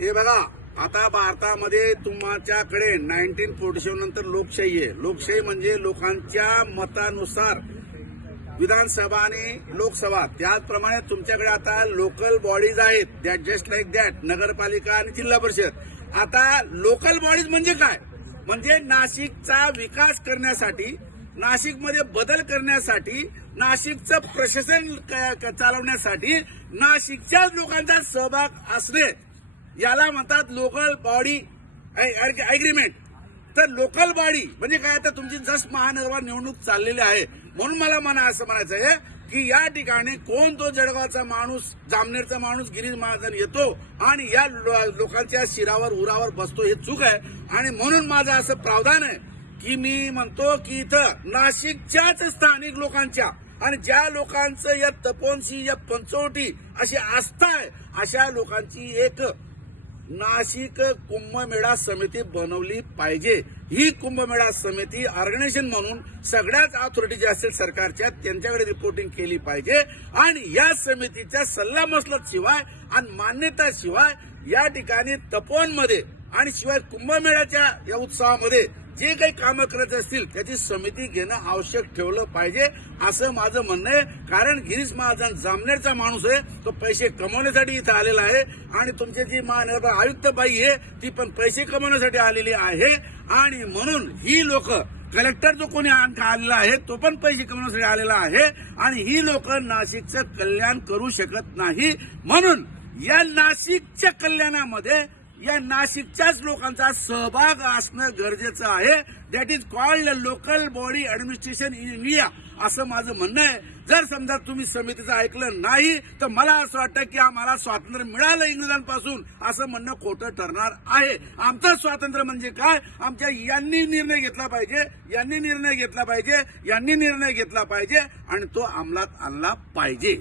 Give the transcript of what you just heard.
हे बघा, आता भारतामध्ये तुमच्याकडे 1947 नंतर लोकशाही आहे. लोकशाही म्हणजे लोकांच्या मतानुसार विधानसभा आणि लोकसभा. त्याचप्रमाणे तुमच्याकडे आता लोकल बॉडीज आहेत, दॅट जस्ट लाईक दॅट, नगरपालिका आणि जिल्हा परिषद. आता लोकल बॉडीज म्हणजे काय? म्हणजे नाशिकचा विकास करण्यासाठी, नाशिकमध्ये बदल करण्यासाठी, नाशिकचं प्रशासन चालवण्यासाठी नाशिकच्याच लोकांचा सहभाग असणे, याला म्हणतात लोकल बॉडी अग्रीमेंट. तर लोकल बॉडी म्हणजे काय? आता तुमची जस्ट महानगर निवडणूक चाललेली आहे, म्हणून मला असं म्हणायचं आहे की या ठिकाणी कोण तो जळगावचा माणूस, जामनेरचा माणूस, गिरीश महाजन येतो आणि या लोकांच्या शिरावर उरावर बसतो, हे चूक आहे. आणि म्हणून माझं असं प्रावधान आहे की मी म्हणतो की इथं नाशिकच्याच स्थानिक लोकांच्या आणि ज्या लोकांचं या तपोवंशी, या पंचवटी अशी आस्था आहे, अशा लोकांची एक नाशिक कुंभमेळा समिती बनवली पाहिजे. ही कुंभमेळा समिती ऑर्गनायझेशन म्हणून सगळ्याच अथॉरिटी ज्या असतील सरकारच्या, त्यांच्याकडे रिपोर्टिंग केली पाहिजे. आणि या समितीच्या सल्लामसलत शिवाय आणि मान्यता शिवाय या ठिकाणी तपोवनमध्ये आणि शिवाय कुंभमेळ्याच्या या उत्सवामध्ये जे काही कामं करायचे असतील त्याची समिती घेणं आवश्यक ठेवलं पाहिजे, असं माझं म्हणणं आहे. कारण गिरीश महाजन जामनेरचा माणूस आहे, तो पैसे कमवण्यासाठी इथं आलेला आहे. आणि तुमची जी महानगर आयुक्त बाई आहे ती पण पैसे कमवण्यासाठी आलेली आहे. आणि म्हणून ही लोक, कलेक्टर जो कोणी आलेला आहे तो पण पैसे कमवण्यासाठी आलेला आहे. आणि ही लोक नाशिकचं कल्याण करू शकत नाही. म्हणून या नाशिकच्या कल्याणामध्ये या नाशिकच्याच लोकांचा सहभाग असणं गरजेचं आहे. That is called local body administration in India, असं माझं म्हणणं आहे. जर समजा तुम्ही समितीचं ऐकलं नाही तर मला असं वाटतं की आम्हाला स्वातंत्र्य मिळालं इंग्रजांपासून, असं म्हणणं खोटं ठरणार आहे. आमचं स्वातंत्र्य म्हणजे काय? आमच्या यांनी निर्णय घेतला पाहिजे, यांनी निर्णय घेतला पाहिजे, यांनी निर्णय घेतला पाहिजे आणि तो अंमलात आणला पाहिजे.